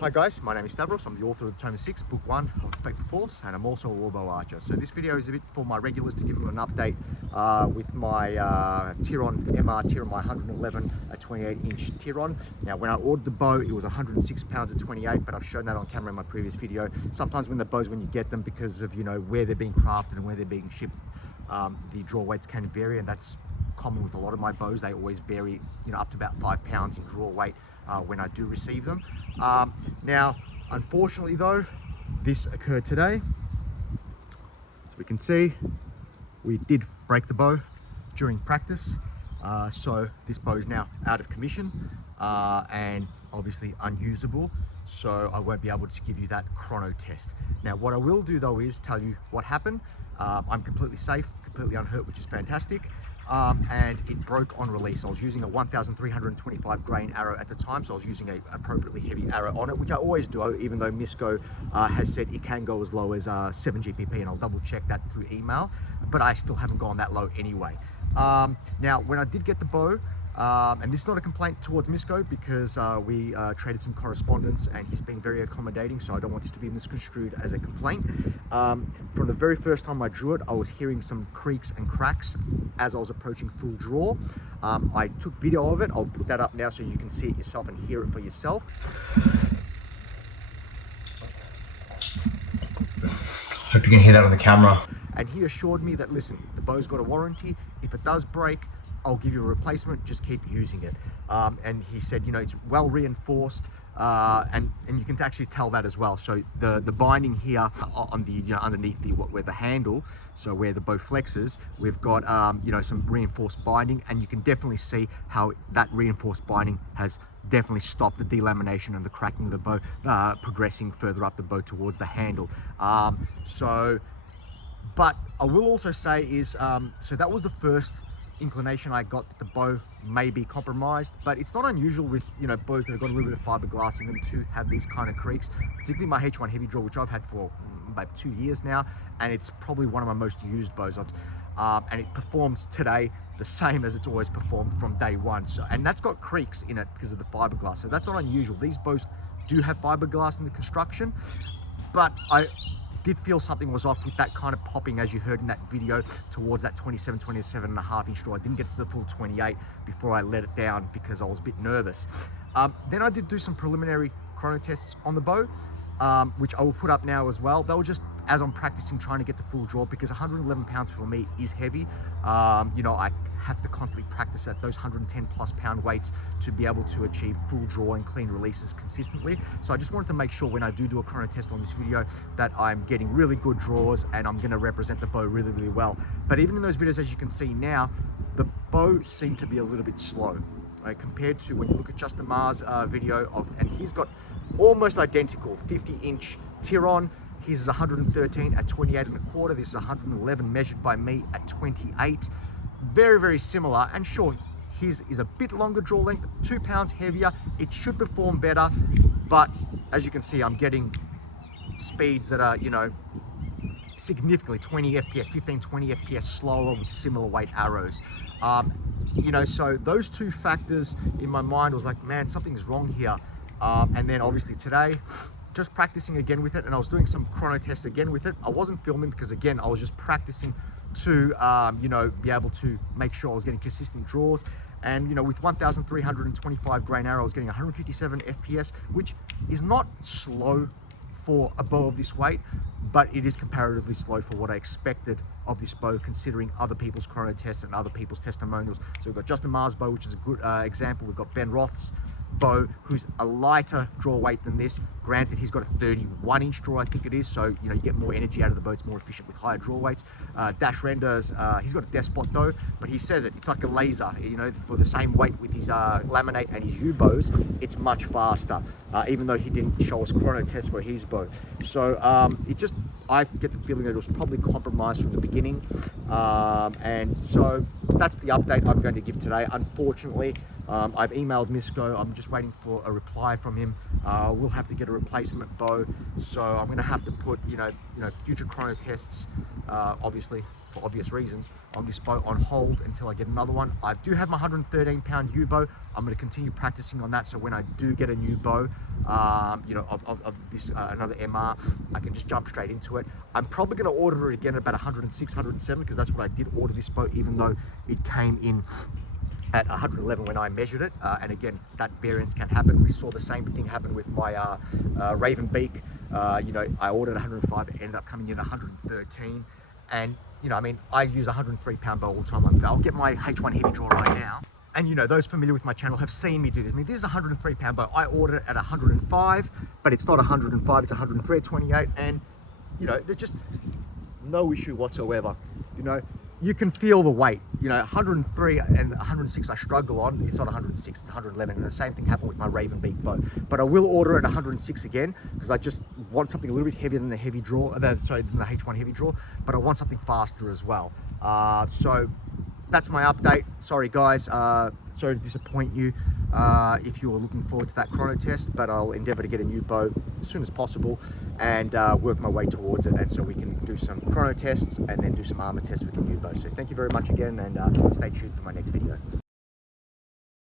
Hi guys, my name is Stavros. I'm the author of the Tome 6, Book 1 of Faithful Force, and I'm also a Warbow archer. So this video is a bit for my regulars to give them an update with my Tiron, MR Tiron, my 111 at 28-inch Tiron. Now, when I ordered the bow, it was 106 pounds at 28, but I've shown that on camera in my previous video. Sometimes when the bows, when you get them, because of, you know, where they're being crafted and where they're being shipped, the draw weights can vary, and that's common with a lot of my bows. They always vary, you know, up to about 5 pounds in draw weight when I do receive them. Now, unfortunately though, this occurred today. So we can see we did break the bow during practice. So this bow is now out of commission and obviously unusable. So I won't be able to give you that chrono test. Now, what I will do though is tell you what happened. I'm completely safe, completely unhurt, which is fantastic. And it broke on release. I was using a 1,325 grain arrow at the time, so I was using an appropriately heavy arrow on it, which I always do, even though Misco has said it can go as low as 7 GPP, and I'll double check that through email, but I still haven't gone that low anyway. Now, when I did get the bow, and this is not a complaint towards Misco, because we traded some correspondence and he's been very accommodating, so I don't want this to be misconstrued as a complaint. From the very first time I drew it, I was hearing some creaks and cracks as I was approaching full draw. I took video of it. I'll put that up now so you can see it yourself and hear it for yourself. Hope you can hear that on the camera. And he assured me that, listen, the bow's got a warranty. If it does break, I'll give you a replacement, just keep using it. And he said, you know, it's well reinforced, and you can actually tell that as well. So the binding here on the, you know, underneath the where the handle, so where the bow flexes, we've got you know, some reinforced binding, and you can definitely see how that reinforced binding has definitely stopped the delamination and the cracking of the bow, progressing further up the bow towards the handle. But I will also say is, so that was the first inclination I got that the bow may be compromised, but it's not unusual with, you know, bows that have got a little bit of fiberglass in them to have these kind of creaks, particularly my H1 heavy draw, which I've had for about 2 years now, and it's probably one of my most used bows. And it performs today the same as it's always performed from day one. So, and that's got creaks in it because of the fiberglass, so that's not unusual. These bows do have fiberglass in the construction, but I did feel something was off with that kind of popping, as you heard in that video, towards that 27.5 inch draw. I didn't get to the full 28 before I let it down because I was a bit nervous. Then I did do some preliminary chrono tests on the bow, which I will put up now as well. They were just as I'm practicing trying to get the full draw, because 111 pounds for me is heavy. You know, I have to constantly practice at those 110+ pound weights to be able to achieve full draw and clean releases consistently. So I just wanted to make sure when I do a chrono test on this video that I'm getting really good draws and I'm going to represent the bow really, really well. But even in those videos, as you can see now, the bow seemed to be a little bit slow, right, compared to when you look at Justin Ma's video of, and he's got almost identical 50-inch Tiron. His is 113 at 28.25. This is 111 measured by me at 28. Very, very similar. And sure, his is a bit longer draw length, 2 pounds heavier. It should perform better, but as you can see, I'm getting speeds that are, you know, significantly 20 FPS, 15, 20 FPS slower with similar weight arrows. You know, so those two factors in my mind was like, man, something's wrong here. And then obviously today, just practicing again with it, and I was doing some chrono tests again with it. I wasn't filming because, again, I was just practicing to you know, be able to make sure I was getting consistent draws. And you know, with 1,325 grain arrow, I was getting 157 FPS, which is not slow for a bow of this weight, but it is comparatively slow for what I expected of this bow, considering other people's chrono tests and other people's testimonials. So we've got Justin Ma's bow, which is a good example. We've got Ben Roth's bow, who's a lighter draw weight than this. Granted, he's got a 31-inch draw, I think it is, so you know, you get more energy out of the bow. It's more efficient with higher draw weights. Dash Renders, he's got a despot though, but he says it's like a laser. You know, for the same weight with his laminate and his U bows, it's much faster. Even though he didn't show us chrono test for his bow, so I get the feeling that it was probably compromised from the beginning, and so that's the update I'm going to give today. Unfortunately, I've emailed Misco. I'm just waiting for a reply from him. We'll have to get a replacement bow, so I'm going to have to put future chrono tests, obviously for obvious reasons, on this bow on hold until I get another one. I do have my 113 pound U bow. I'm going to continue practicing on that, so when I do get a new bow, of this another MR, I can just jump straight into it. I'm probably going to order it again at about 106, 107, because that's what I did order this bow, even though it came in at 111 when I measured it, and again, that variance can happen. We saw the same thing happen with my Raven Beak. I ordered 105, it ended up coming in 113, and I use a 103 pound bow all the time. I'll get my H1 heavy draw right now, and those familiar with my channel have seen me do this. This is a 103 pound bow. I ordered it at 105, but it's not 105, it's 103 at 28, and there's just no issue whatsoever. You can feel the weight. 103 and 106 I struggle on. It's not 106, it's 111, and the same thing happened with my Raven Beak bow. But I will order it at 106 again, because I just want something a little bit heavier than the heavy draw, than the H1 heavy draw, but I want something faster as well. So that's my update. Sorry guys, sorry to disappoint you if you're looking forward to that chrono test, but I'll endeavor to get a new bow as soon as possible and work my way towards it, and so we can do some chrono tests and then do some armor tests with the new bow. So thank you very much again, and stay tuned for my next video.